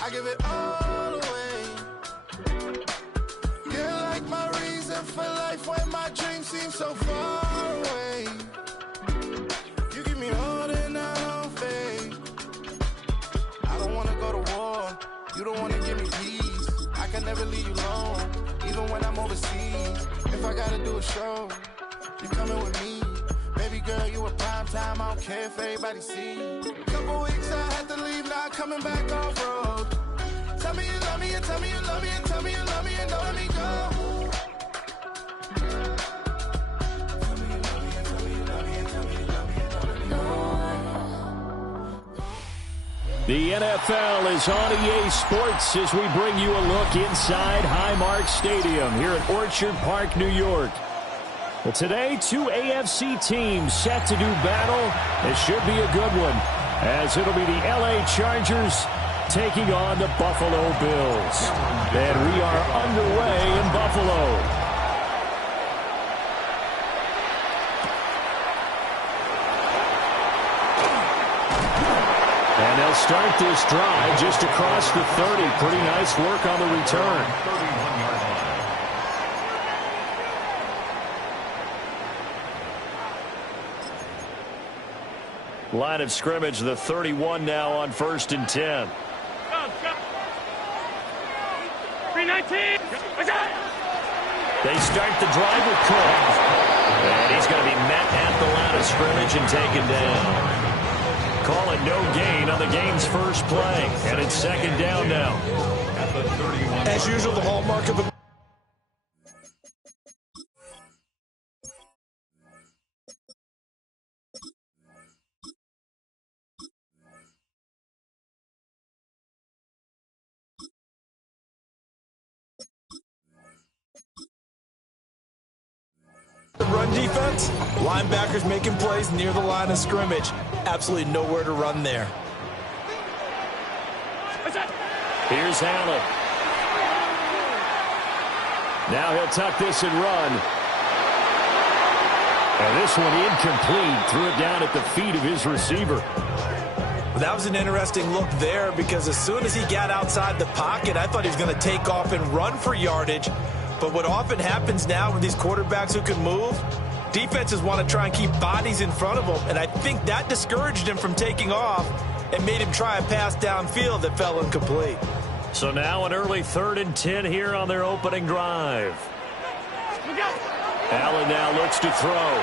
I give it all away. You're like my reason for life when my dreams seem so far away. You give me all and I don't fade. I don't wanna go to war. You don't wanna give me peace. I can never leave you alone, even when I'm overseas. If I gotta do a show, you coming with me. Baby girl, you a prime time. I don't care if everybody see. Couple weeks I had to leave, now coming back off road. Tell me you love me and tell me you love me and tell me you love me and don't let me go. The NFL is on EA Sports as we bring you a look inside Highmark Stadium here at Orchard Park, New York. Well, today, two AFC teams set to do battle. It should be a good one, as it'll be the LA Chargers taking on the Buffalo Bills. And we are underway in Buffalo. And they'll start this drive just across the 30. Pretty nice work on the return. Line of scrimmage, the 31 now on 1st and 10. 319. They start the drive with Cook. And he's going to be met at the line of scrimmage and taken down. Call it no gain on the game's first play. And it's 2nd down now. As usual, the hallmark of the run defense, linebackers making plays near the line of scrimmage. Absolutely nowhere to run there. Here's Allen. Now he'll tuck this and run. And this one incomplete. Threw it down at the feet of his receiver. Well, that was an interesting look there because as soon as he got outside the pocket, I thought he was going to take off and run for yardage. But what often happens now with these quarterbacks who can move, defenses want to try and keep bodies in front of them, and I think that discouraged him from taking off and made him try a pass downfield that fell incomplete. So now an early 3rd and 10 here on their opening drive. Allen now looks to throw.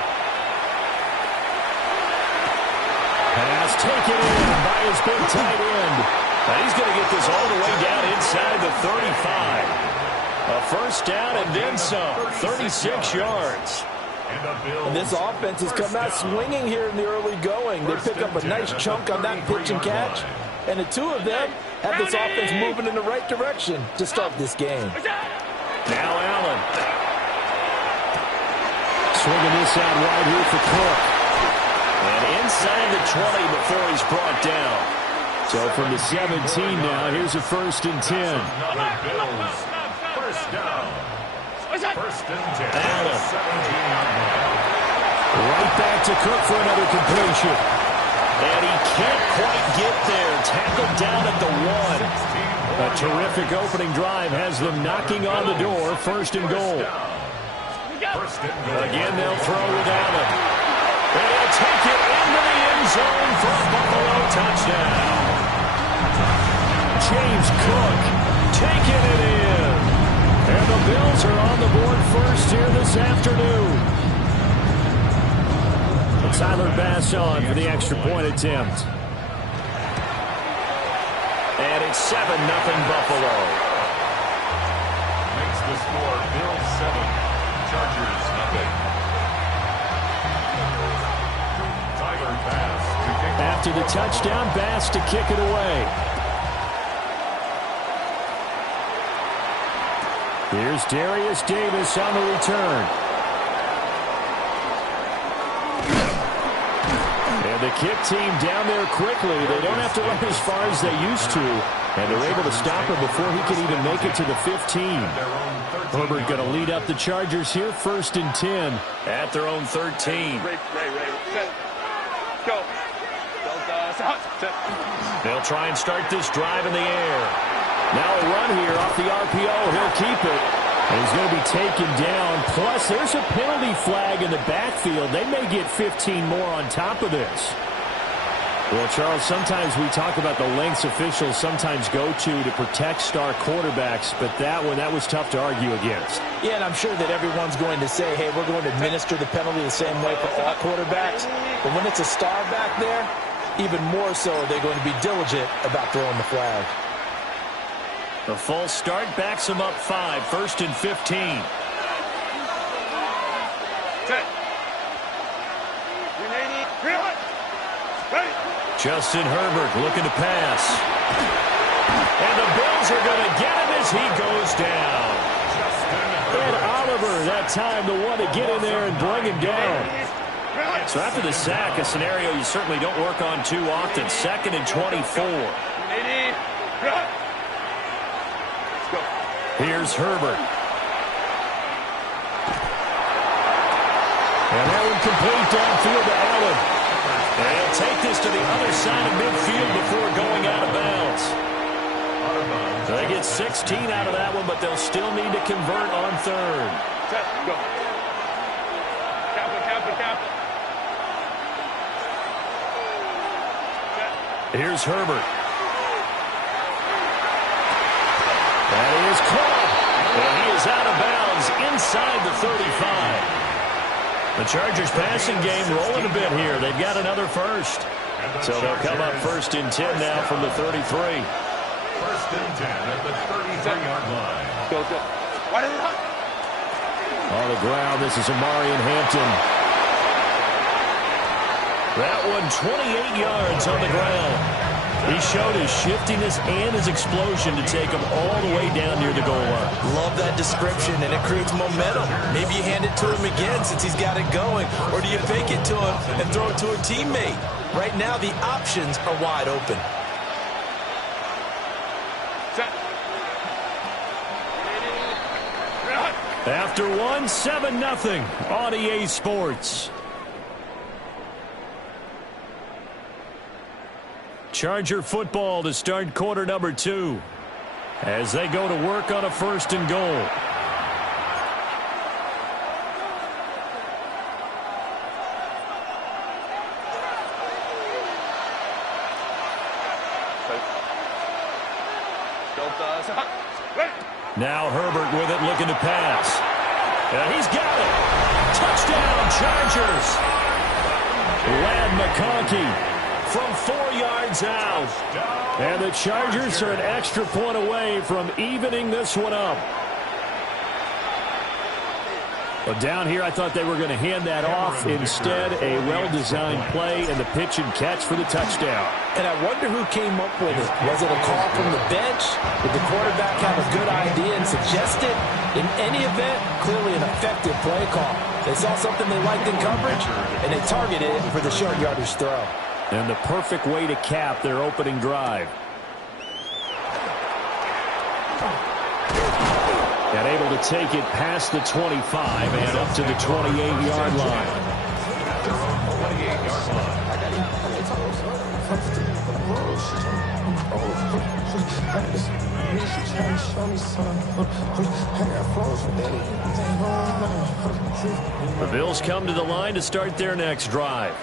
Pass taken in by his big tight end. And he's going to get this all the way down inside the 35. A 1st down and then some. 36 yards. And this offense has come out swinging here in the early going. They pick up a nice chunk on that pitch and catch. And the two of them have this offense moving in the right direction to start this game. Now Allen. Swinging this out wide here for Cook. And inside the 20 before he's brought down. So from the 17 now, here's a 1st and 10. First down. 1st and 10. Allen. Right back to Cook for another completion. And he can't quite get there. Tackled down at the 1. A terrific opening drive has them knocking on the door. 1st and goal. Again, they'll throw with Allen. And he'll take it into the end zone for a Buffalo touchdown. James Cook taking it in. And the Bills are on the board first here this afternoon. Tyler Bass on for the extra point attempt. And it's 7-0 Buffalo. Makes the score Bills 7, Chargers 0. Tyler Bass to kick off. After the touchdown, Bass to kick it away. Here's Darius Davis on the return. And the kick team down there quickly. They don't have to run as far as they used to. And they're able to stop him before he can even make it to the 15. Herbert going to lead up the Chargers here, 1st and 10 at their own 13. Go. They'll try and start this drive in the air. Now a run here off the RPO. He'll keep it. And he's going to be taken down. Plus, there's a penalty flag in the backfield. They may get 15 more on top of this. Well, Charles, sometimes we talk about the lengths officials sometimes go to protect star quarterbacks, but that was tough to argue against. Yeah, and I'm sure that everyone's going to say, hey, we're going to administer the penalty the same way for all quarterbacks. But when it's a star back there, even more so they're going to be diligent about throwing the flag. The false start backs him up 5, 1st and 15. Justin Herbert looking to pass. And the Bills are going to get him as he goes down. And Oliver, that time, the one to get in there and bring him down. So after the sack, a scenario you certainly don't work on too often. 2nd and 24. Here's Herbert. And that one complete downfield to Allen. And he'll take this to the other side of midfield before going out of bounds. So they get 16 out of that one, but they'll still need to convert on 3rd. Go. Cap. Here's Herbert. That is caught. And he is out of bounds inside the 35. The Chargers passing game rolling a bit here. They've got another first. So they'll come up 1st and 10 now from the 33. 1st and 10 at the 33-yard line. Go. On the ground, this is Amarian Hampton. That one 28 yards on the ground. He showed his shiftiness and his explosion to take him all the way down near the goal line. Love that description, and it creates momentum. Maybe you hand it to him again since he's got it going, or do you fake it to him and throw it to a teammate? Right now, the options are wide open. After one, 7-0 on EA Sports. Charger football to start quarter number 2 as they go to work on a 1st and goal. Now Herbert with it, looking to pass. And he's got it. Touchdown, Chargers. Lad McConkey from 4 yards out. And the Chargers are an extra point away from evening this one up. But down here, I thought they were going to hand that off. Instead, a well-designed play and the pitch and catch for the touchdown. And I wonder who came up with it. Was it a call from the bench? Did the quarterback have a good idea and suggest it? In any event, clearly an effective play call. They saw something they liked in coverage, and they targeted it for the short yardage throw. And the perfect way to cap their opening drive. And able to take it past the 25 and up to the 28-yard line. The Bills come to the line to start their next drive.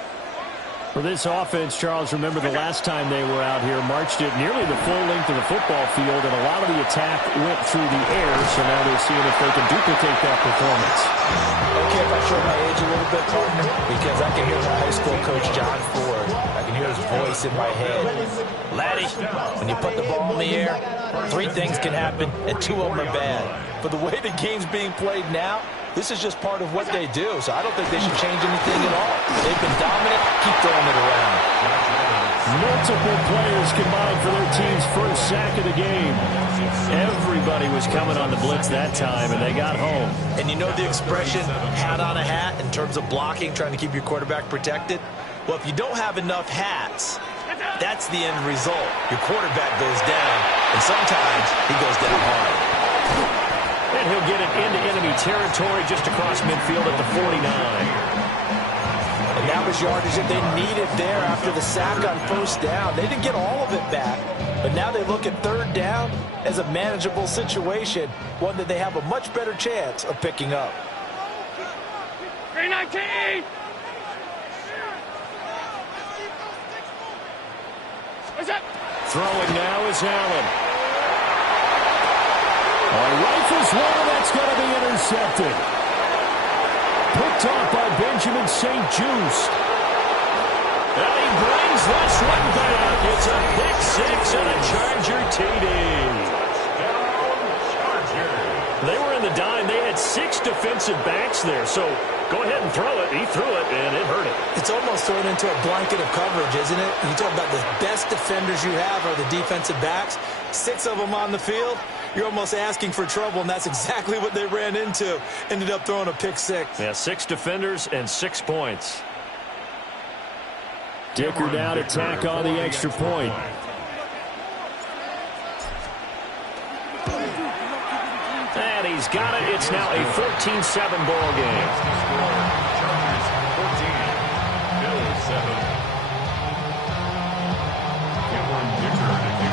For this offense, Charles, remember the last time they were out here, marched it nearly the full length of the football field, and a lot of the attack went through the air, so now they're seeing if they can duplicate that performance. Okay, if I show my age a little bit, partner, because I can hear my high school coach, John Ford. I can hear his voice in my head. Laddie, when you put the ball in the air, 3 things can happen, and 2 of them are bad. But the way the game's being played now, this is just part of what they do, so I don't think they should change anything at all. They've been dominant. Keep throwing it around. Multiple players combined for their team's first sack of the game. Everybody was coming on the blitz that time, and they got home. And you know the expression, hat on a hat, in terms of blocking, trying to keep your quarterback protected? Well, if you don't have enough hats, That's the end result. Your quarterback goes down, and sometimes he goes down hard. And he'll get it into enemy territory just across midfield at the 49. And that was yardage that they needed there after the sack on first down. They didn't get all of it back, but now they look at third down as a manageable situation, one that they have a much better chance of picking up. 319! What's up? Throwing now is Allen. Rifles one, that's going to be intercepted. Picked off by Benjamin St. Just. And he brings this one back. It's a pick six and a Charger TD. They were in the dime. They had 6 defensive backs there, so go ahead and throw it. He threw it, and it hurt him. It's almost thrown into a blanket of coverage, isn't it? You talk about the best defenders you have are the defensive backs. 6 of them on the field. You're almost asking for trouble, and that's exactly what they ran into. Ended up throwing a pick six. Yeah, 6 defenders and 6 points. Dicker down to tack on the extra point. And he's got it. It's now a 14-7 ball game. Chargers 14, Bills 7.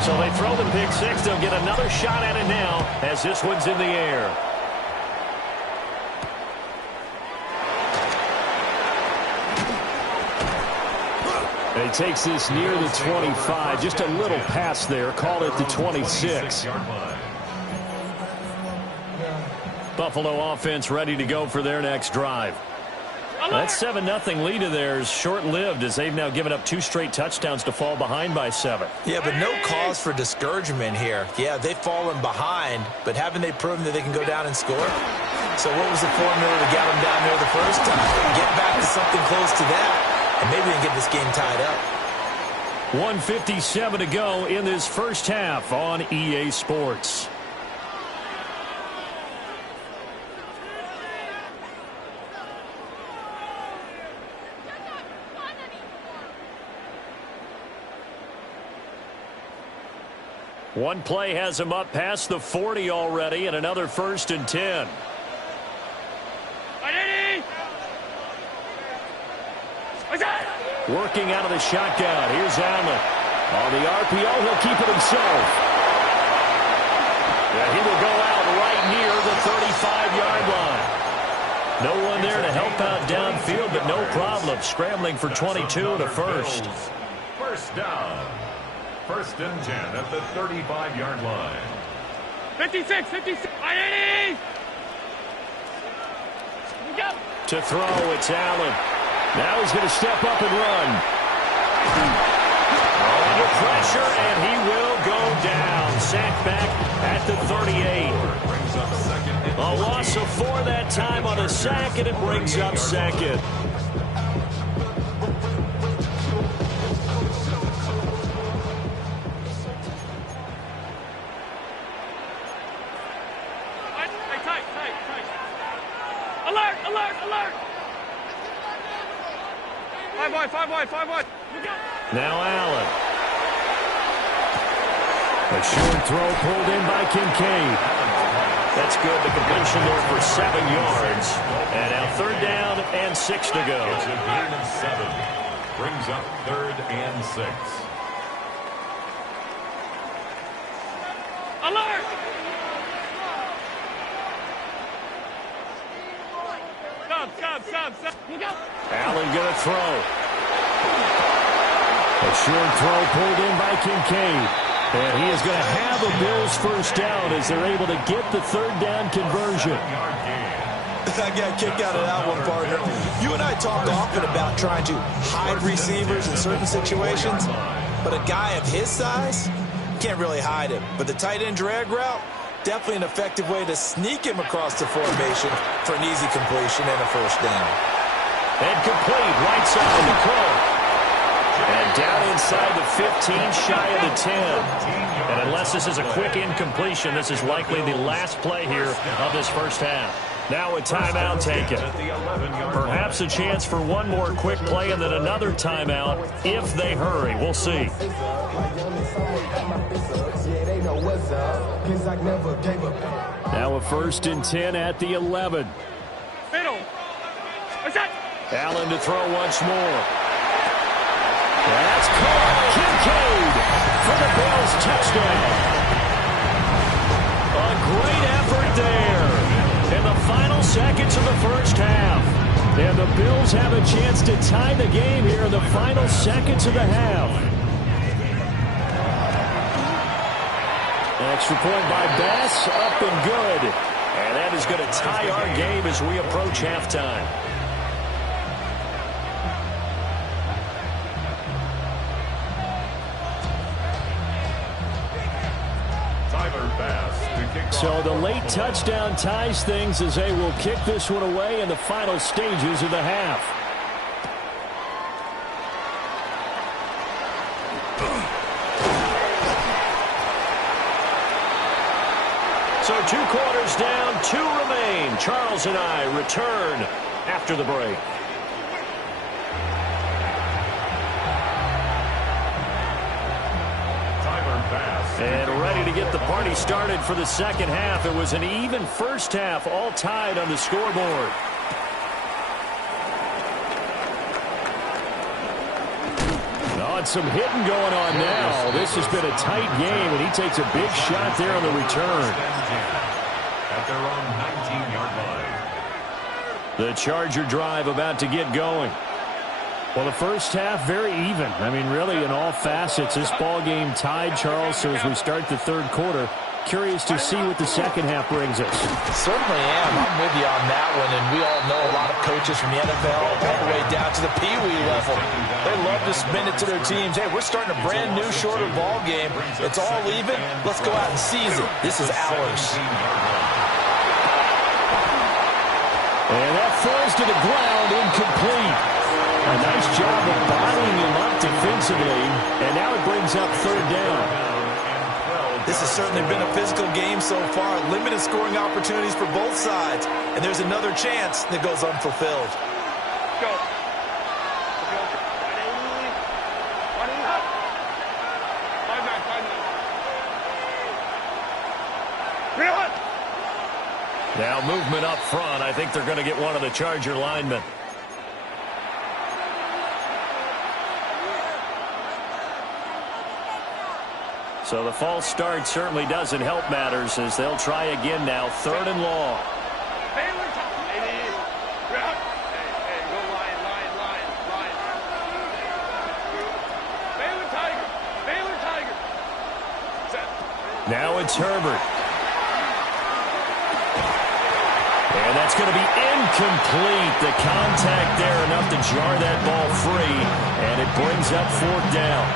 So they throw the pick six. They'll get another shot at it now as this one's in the air. And he takes this near the 25. Just a little pass there. Called it the 26. Buffalo offense ready to go for their next drive. That 7-0 lead of theirs short-lived as they've now given up 2 straight touchdowns to fall behind by 7. Yeah, but no cause for discouragement here. Yeah, they've fallen behind, but haven't they proven that they can go down and score? So what was the formula to get them down there the first time? Get back to something close to that, and maybe we can get this game tied up. 1:57 to go in this first half on EA Sports. One play has him up past the 40 already, and another 1st and 10. Working out of the shotgun. Here's Allen. On the RPO, he'll keep it himself. Yeah, he will go out right near the 35-yard line. No one there to help out downfield, but no problem. Scrambling for 22 and a first. First down. 1st and 10 at the 35-yard line. 56, 56, 180! Go! To throw, it's Allen. Now he's going to step up and run. Under pressure, and he will go down. Sacked back at the 38. A loss of 4 that time on a sack, and it brings up 2nd. Alert! 5 wide. Now Allen. A short throw pulled in by Kincaid. That's good. The completion there for 7 yards. And now 3rd down and 6 to go. It's a 3rd and 7. Brings up 3rd and 6. Alert! Stop. Allen going to throw. A short throw pulled in by Kincaid. And he is going to have a Bills 1st down as they're able to get the 3rd down conversion. I got kicked out of that one, partner. You and I talk often about trying to hide receivers in certain situations, but a guy of his size can't really hide him. But the tight end drag route, definitely an effective way to sneak him across the formation for an easy completion and a 1st down. And complete, right side of the curve. And down inside the 15, shy of the 10. And unless this is a quick incompletion, this is likely the last play here of this first half. Now a timeout taken. Perhaps a chance for one more quick play and then another timeout if they hurry. We'll see. Now a 1st and 10 at the 11. Middle. Allen to throw once more. That's caught. Kincaid for the Bills touchdown. A great effort there in the final seconds of the first half. And the Bills have a chance to tie the game here in the final seconds of the half. An extra point by Bass, up and good. And that is going to tie our game as we approach halftime. So the late touchdown ties things as they will kick this one away in the final stages of the half. So 2 quarters down, 2 remain. Charles and I return after the break. And ready to get the party started for the second half. It was an even first half, all tied on the scoreboard. Oh, and some hitting going on now. This has been a tight game, and he takes a big shot there on the return. At their own 19-yard line. The Charger drive about to get going. Well, the first half, very even. I mean, really, in all facets, this ball game tied, Charles. So as we start the third quarter, curious to see what the second half brings us. Certainly am. I'm with you on that one. And we all know a lot of coaches from the NFL all the way down to the Pee-wee level. They love to spin it to their teams. Hey, we're starting a brand new, shorter ball game. It's all even. Let's go out and seize it. This is ours. And that falls to the ground, incomplete. A nice job of bottling him up defensively, and now it brings up 3rd down. This has certainly been a physical game so far. Limited scoring opportunities for both sides, and there's another chance that goes unfulfilled. Go. Now movement up front. I think they're going to get one of the Charger linemen. So the false start certainly doesn't help matters as they'll try again now. 3rd and long. Now it's Herbert. And that's going to be incomplete. The contact there enough to jar that ball free. And it brings up 4th down.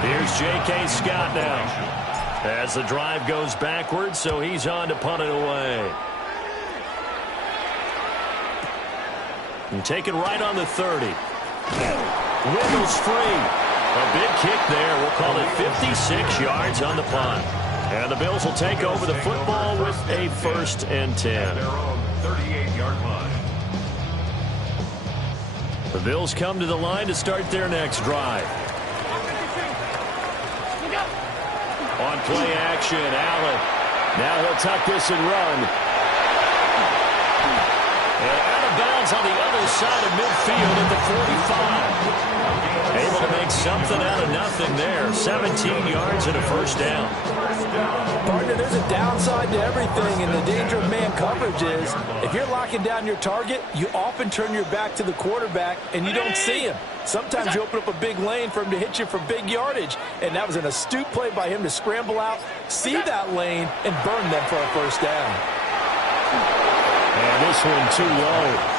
Here's J.K. Scott now. As the drive goes backwards, so he's on to punt it away. And taken right on the 30. Wiggles free. A big kick there. We'll call it 56 yards on the punt. And the Bills will take over the football with a 1st and 10. Their own 38-yard line. The Bills come to the line to start their next drive. On play action, Allen. Now he'll tuck this and run. And out of bounds on the other side of midfield at the 45. Able to make something out of nothing there. 17 yards and a 1st down. Partner, there's a downside to everything, and the danger of man coverage is if you're locking down your target, you often turn your back to the quarterback and you don't see him. Sometimes you open up a big lane for him to hit you for big yardage, and that was an astute play by him to scramble out, see that lane, and burn them for a 1st down. And this one too low.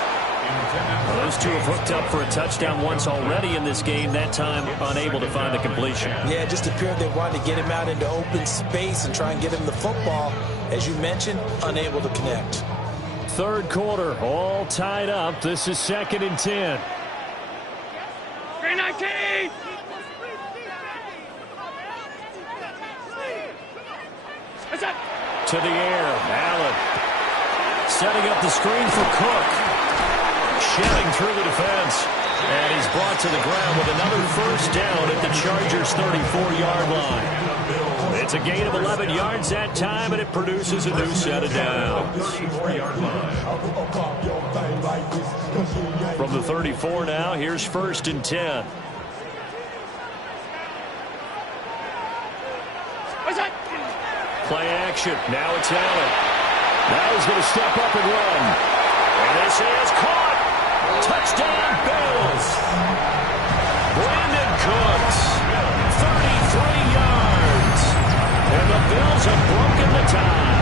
Well, those two have hooked up for a touchdown once already in this game, that time unable to find the completion. Yeah, it just appeared they wanted to get him out into open space and try and get him the football. As you mentioned, unable to connect. 3rd quarter, all tied up. This is 2nd and 10. 319! To the air, Allen. setting up the screen for Cook. Shedding through the defense. And he's brought to the ground with another first down at the Chargers' 34-yard line. It's a gain of 11 yards that time, and it produces a new set of downs. From the 34 now, here's 1st and 10. Play action. Now it's Allen. Now he's going to step up and run. And this is caught. Touchdown, Bills. Brandon Cooks, 33 yards. And the Bills have broken the tie.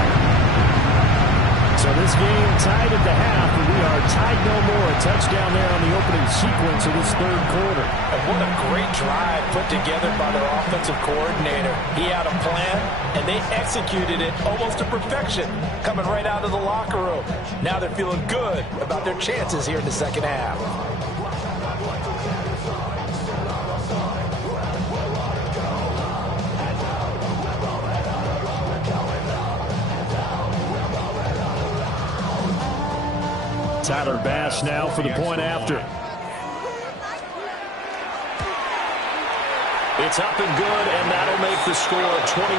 So this game tied at the half, but we are tied no more. A touchdown there on the opening sequence of this third quarter. And what a great drive put together by their offensive coordinator. He had a plan, and they executed it almost to perfection, coming right out of the locker room. Now they're feeling good about their chances here in the second half. Tyler Bass now for the point after. It's up and good, and that'll make the score 21-14.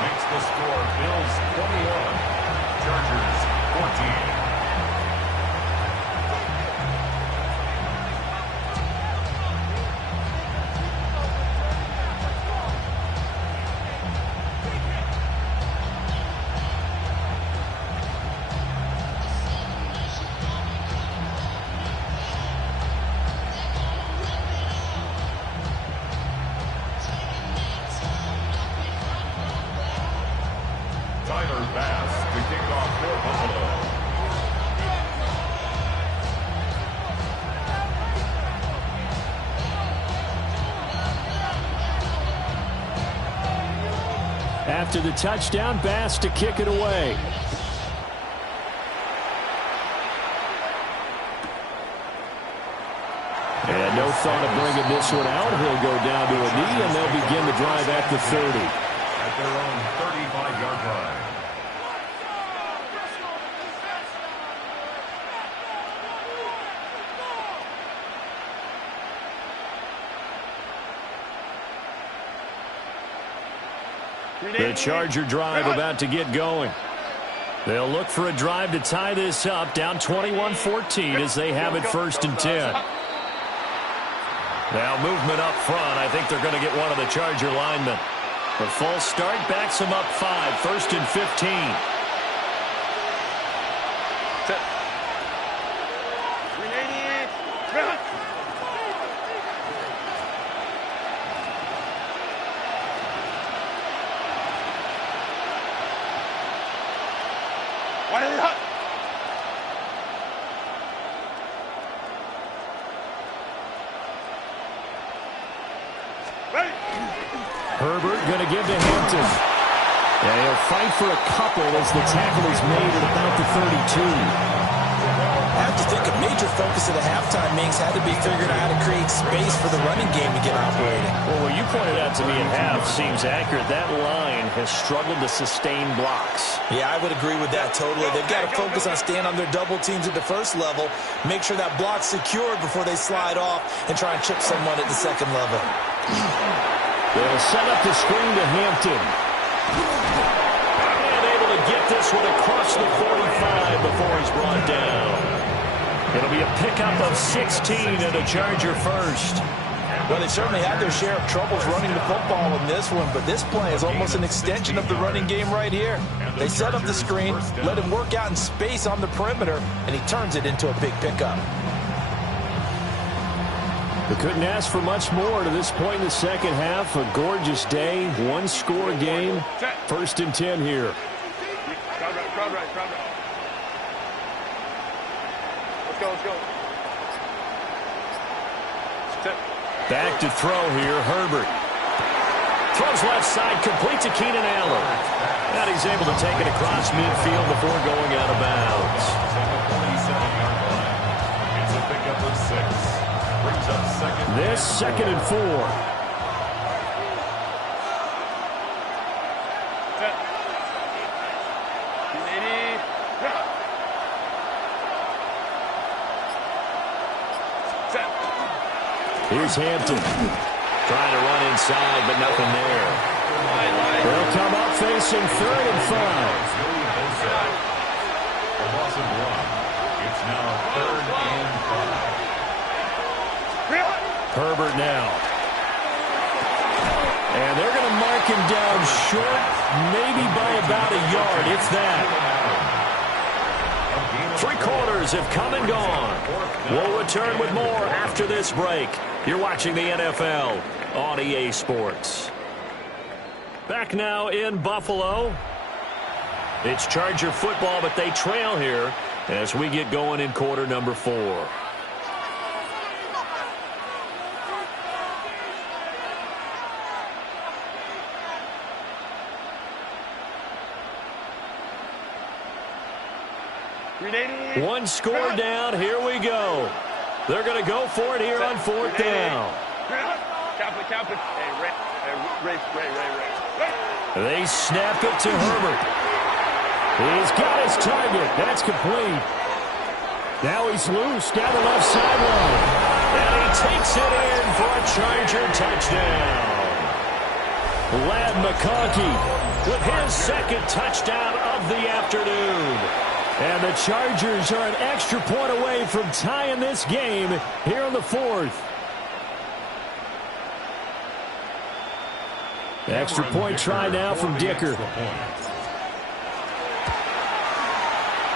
Makes the score Bills 21, Chargers 14. Tyler Bass to kick off for Buffalo. After the touchdown, Bass to kick it away. And no thought of bringing this one out. He'll go down to a knee, and they'll begin the drive at the 30. At their own 35-yard line. The Charger drive about to get going. They'll look for a drive to tie this up, down 21-14 as they have it 1st and 10. Now movement up front. I think they're going to get one of the Charger linemen. The false start backs them up 5, 1st and 15. Herbert going to give to Hampton. And he'll fight for a couple as the tackle is made at about the 32. I have to think a major focus of the halftime Minks had to be figuring out how to create space for the running game to get operating. Well, what you pointed out to me at half seems accurate. That line has struggled to sustain blocks. Yeah, I would agree with that totally. They've got to focus on staying on their double teams at the first level, make sure that block's secured before they slide off and try and chip someone at the second level. They'll set up the screen to Hampton. And able to get this one across the 45 before he's brought down. It'll be a pickup of 16 and a Charger first. Well, they certainly had their share of troubles running the football in this one, but this play is almost an extension of the running game right here. They set up the screen, let him work out in space on the perimeter, and he turns it into a big pickup. We couldn't ask for much more to this point in the second half. A gorgeous day, one-score game. 1st and 10 here. Crowd right. Let's go. Back to throw here, Herbert. Throws left side, complete to Keenan Allen. And he's able to take it across midfield before going out of bounds. It's a pickup of 6. Brings up second. This 2nd and 4. Here's Hampton. Trying to run inside, but nothing there. They'll come up facing 3rd and 5. A loss of 1. It's now 3rd and 5. Herbert now. And they're going to mark him down short, maybe by about a yard, if that. 3 quarters have come and gone. We'll return with more after this break. You're watching the NFL on EA Sports. Back now in Buffalo. It's Charger football, but they trail here as we get going in quarter number 4. One score down. Here we go. They're going to go for it here on 4th down. They snap it to Herbert. He's got his target. That's complete. Now he's loose down the left sideline. And he takes it in for a Charger touchdown. Lad McConkey with his 2nd touchdown of the afternoon. And the Chargers are an extra point away from tying this game here in the 4th. Extra point try now from Dicker.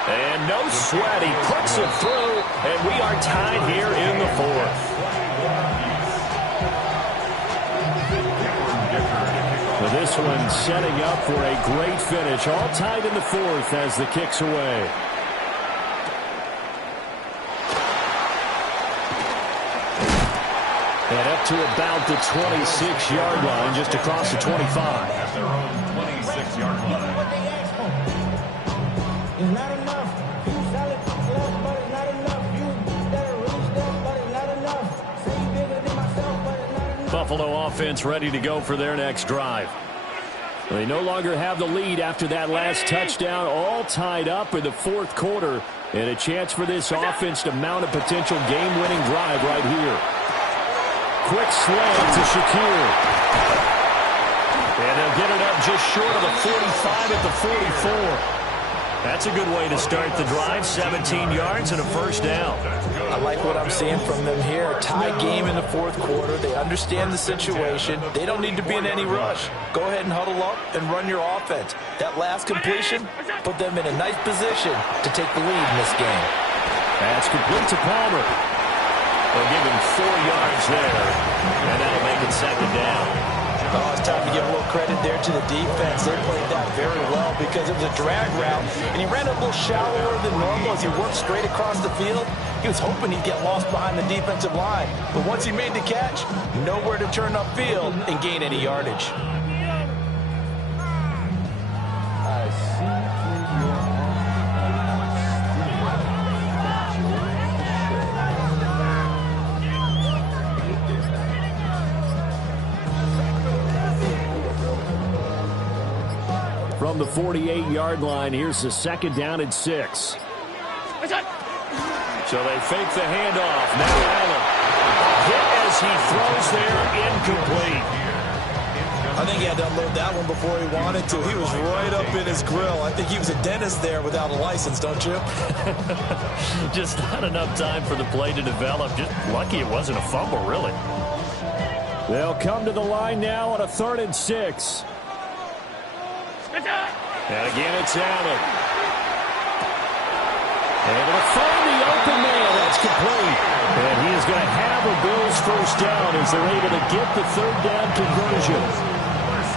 And no sweat. He puts it through, and we are tied here in the 4th. Well, this one setting up for a great finish. All tied in the 4th as the kick's away. And up to about the 26-yard line, just across the 25. At their own 26-yard line. It's not enough. You solid left, but it's not enough. You better really step, but it's not enough. Say you bigger than myself, but it's not enough. Buffalo offense ready to go for their next drive. They no longer have the lead after that last touchdown, all tied up in the 4th quarter, and a chance for this offense to mount a potential game-winning drive right here. Quick slant to Shakir. And they'll get it up just short of the 45 at the 44. That's a good way to start the drive. 17 yards and a 1st down. I like what I'm seeing from them here. Tie game in the 4th quarter. They understand the situation. They don't need to be in any rush. Go ahead and huddle up and run your offense. That last completion put them in a nice position to take the lead in this game. That's complete to Palmer. They'll give him 4 yards there, and that'll make it 2nd down. Oh, it's time to give a little credit there to the defense. They played that very well because it was a drag route, and he ran a little shallower than normal as he worked straight across the field. He was hoping he'd get lost behind the defensive line, but once he made the catch, nowhere to turn upfield and gain any yardage. I see through your From the 48-yard line, here's the 2nd down and 6. So they fake the handoff. Now Allen. Hit as he throws there, incomplete. I think he had to unload that one before he wanted to. He was right up in his grill. I think he was a dentist there without a license, don't you? Just not enough time for the play to develop. Just lucky it wasn't a fumble, really. They'll come to the line now on a 3rd and 6. And again, it's Allen. And to find the open man, that's complete. And he is going to have a Bills 1st down as they're able to get the 3rd down conversion.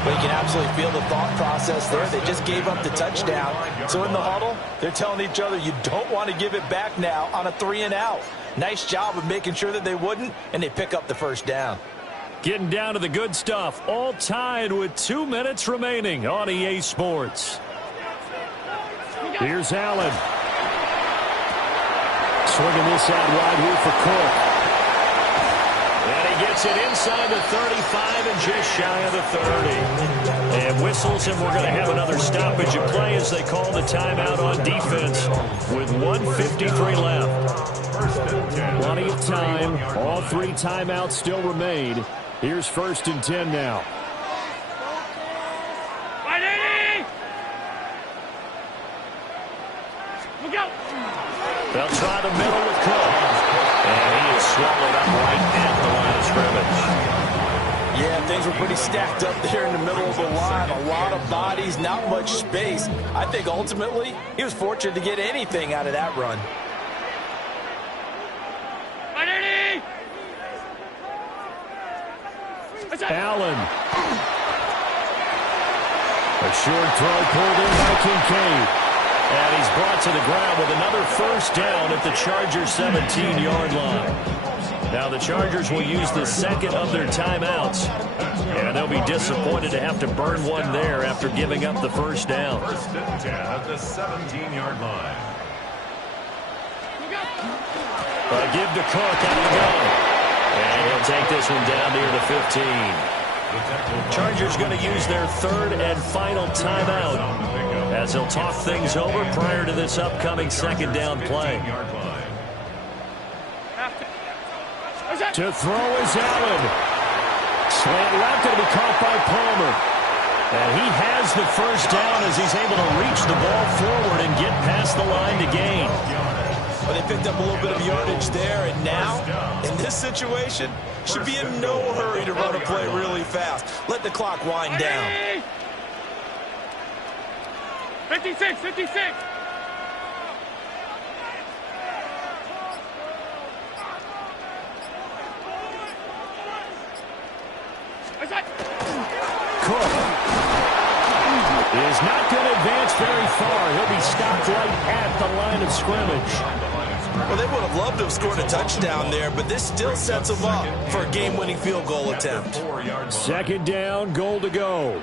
But you can absolutely feel the thought process there. They just gave up the touchdown. So in the huddle, they're telling each other, you don't want to give it back now on a 3-and-out. Nice job of making sure that they wouldn't, and they pick up the 1st down. Getting down to the good stuff. All tied with 2 minutes remaining on EA Sports. Here's Allen. Swinging this out wide here for Cook. And he gets it inside the 35 and just shy of the 30. And whistles, and we're going to have another stoppage of play as they call the timeout on defense with 1:53 left. Plenty of time. All 3 timeouts still remain. Here's 1st and 10 now. They'll try the middle with Cook. And he is swallowed up right at the line of scrimmage. Yeah, things were pretty stacked up there in the middle of the line. A lot of bodies, not much space. I think ultimately he was fortunate to get anything out of that run. Allen. A short throw pulled in by Kincaid. And he's brought to the ground with another 1st down at the Chargers' 17-yard line. Now the Chargers will use the 2nd of their timeouts. And they'll be disappointed to have to burn one there after giving up the 1st down. 1st and 10 at the 17-yard line. Give to Cook out of the gun. And he'll take this one down near the 15. Chargers going to use their 3rd and final timeout as they'll talk things over prior to this upcoming 2nd down play. To throw is Allen. Slant route going to be caught by Palmer. And he has the 1st down as he's able to reach the ball forward and get past the line to gain. Well, they picked up a little bit of yardage there, and now, in this situation, should be in no hurry to run a play really fast. Let the clock wind down. 56, 56. Cook is not going to advance very far. He'll be stopped right at the line of scrimmage. Well, they would have loved to have scored a touchdown there, but this still sets them up for a game-winning field goal attempt. 2nd down, goal to go.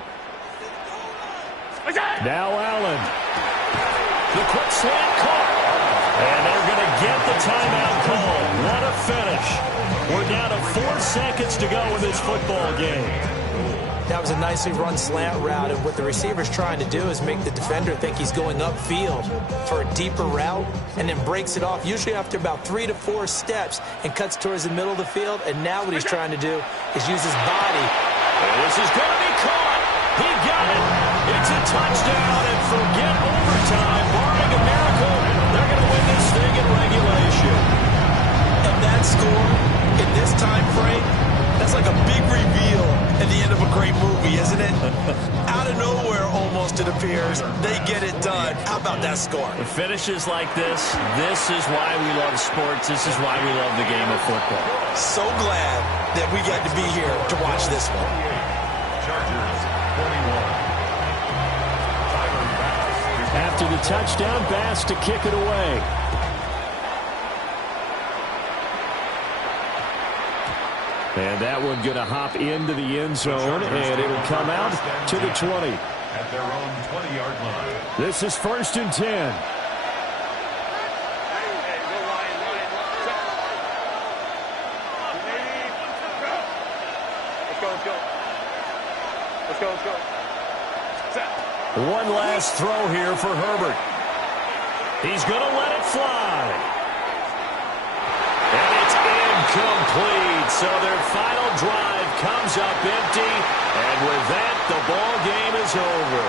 Now Allen. The quick slant caught. And they're going to get the timeout call. What a finish. We're down to 4 seconds to go in this football game. That was a nicely run slant route, and what the receiver's trying to do is make the defender think he's going upfield for a deeper route, and then breaks it off, usually after about 3 to 4 steps, and cuts towards the middle of the field. And now what he's trying to do is use his body. And this is going to be caught. He got it. It's a touchdown, and forget overtime. Barring a miracle, they're going to win this thing in regulation. And that score in this time frame, that's like a big reveal at the end of a great movie, isn't it? Out of nowhere, almost, it appears, they get it done. How about that score? The finishes like this is why we love sports. This is why we love the game of football. So glad that we got to be here to watch this one. Chargers, 21. After the touchdown, Bass to kick it away. And that one going to hop into the end zone, and it'll come out to the 20. At their own 20-yard line. This is 1st and 10. Let's go. One last throw here for Herbert. He's going to let it fly. And it's incomplete. So their final drive comes up empty. And with that, the ball game is over.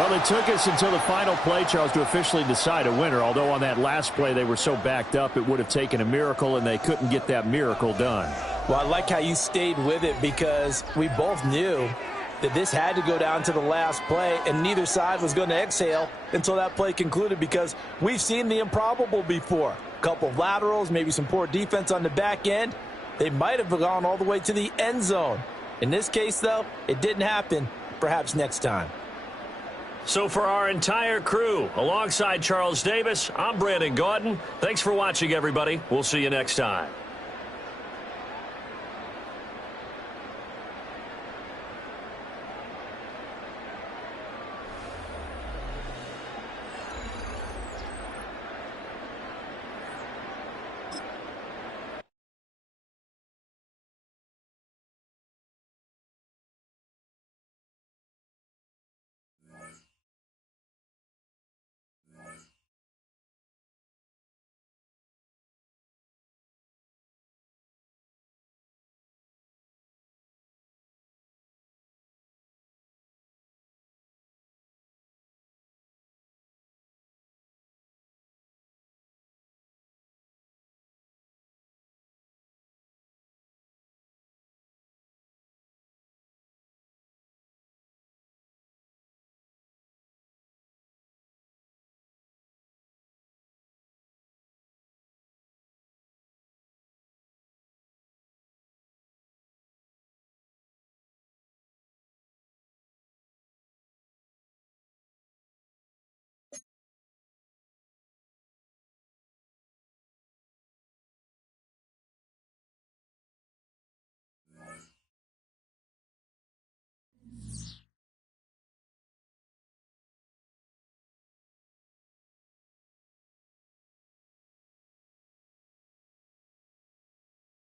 Well, it took us until the final play, Charles, to officially decide a winner. Although on that last play they were so backed up, it would have taken a miracle, and they couldn't get that miracle done. Well, I like how you stayed with it, because we both knew that this had to go down to the last play, and neither side was going to exhale until that play concluded, because we've seen the improbable before. A couple of laterals, maybe some poor defense on the back end. They might have gone all the way to the end zone. In this case, though, it didn't happen. Perhaps next time. So for our entire crew, alongside Charles Davis, I'm Brandon Gaudin. Thanks for watching, everybody. We'll see you next time.